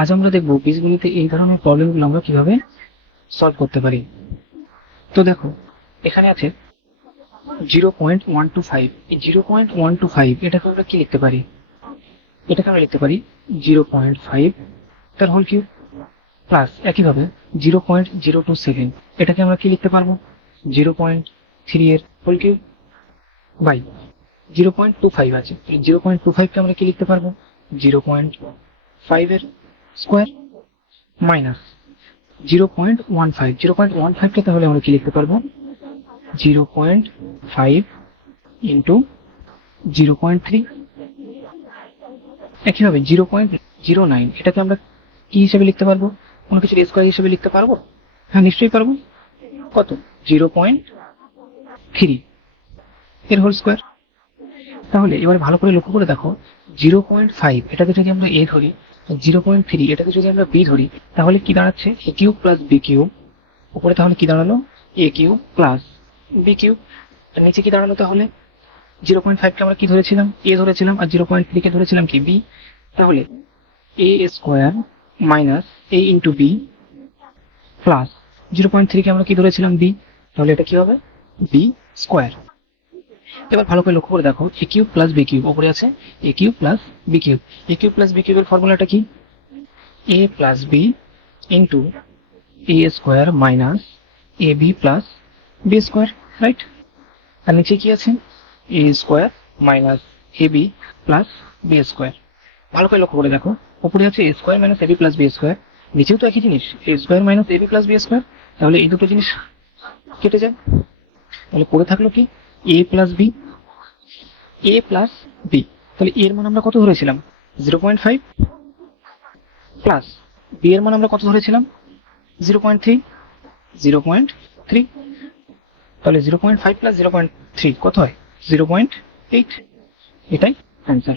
আজ আমরা দেখব বীজগণিতে এই ধরনের প্রবলেমগুলো আমরা কিভাবে সলভ করতে পারি। তো দেখো, এখানে আছে 0.125। এই 0.125 এটাকে আমরা কি লিখতে পারি? এটাকে আমরা লিখতে পারি 0.5 তার হোল কিউব প্লাস একইভাবে 0.027 এটাকে আমরা কি লিখতে পারবো? 0.3 এর হোল কিউব বাই 0.25 আছে, 0.25 কে আমরা কি লিখতে পারবো? 0.5 এর স্কোয়ার মাইনাস 0.15 কে তাহলে আমরা কি লিখতে পারবো? 0.5 ইন্টু 0.3। একইভাবে 0.09 এটাকে আমরা কি হিসেবে লিখতে পারবো? কোনো কিছুর স্কোয়ার হিসেবে লিখতে পারবো? হ্যাঁ, নিশ্চয়ই পারবো। কত? 0.3 এর হোল স্কোয়ার। তাহলে এবারে ভালো করে লক্ষ্য করে দেখো, 0.5 এটাকে যদি আমরা এ ধরি, 0.3 এটাকে যদি আমরা বি ধরি, তাহলে কি দাঁড়াচ্ছে? এ কিউব প্লাস বি কিউব। উপরে তাহলে কি দাঁড়ালো? এ কিউব প্লাস বি কিউব। আর নিচে কি দাঁড়ালো তাহলে? 0.5 কে আমরা কি ধরেছিলাম? এ ধরেছিলাম, আর 0.3 কে ধরেছিলাম কি? বি। তাহলে a square minus a into b plus 0.3 কে আমরা কি ধরেছিলাম? বি। তাহলে এটা কি হবে? B square. এবার ভালো করে লক্ষ্য করে দেখো, a cube plus b cube, উপরে আছে এ কিউব প্লাস বি কিউব। এ কিউব প্লাস বি কিউবের ফর্মুলাটা কি? A plus b into a square minus A B plus B square, right? আর নিচে কি আছে? এ square minus A B plus B square. ভালো করে লক্ষ্য করে দেখো, উপরে আছে এ square minus A B plus B square, নিচেও তো একই জিনিস, A square minus A B plus B square. তাহলে এই দুটো জিনিস কেটে যায়। তাহলে পড়ে থাকলো কি? A plus B, A plus B. তাহলে এর মান আমরা কত ধরেছিলাম? 0.5 প্লাস বি এর মান আমরা কত ধরেছিলাম? 0.3। 0.3। তাহলে 0.5 প্লাস 0.3 কত হয়? 0.8। এটাই অ্যান্সার।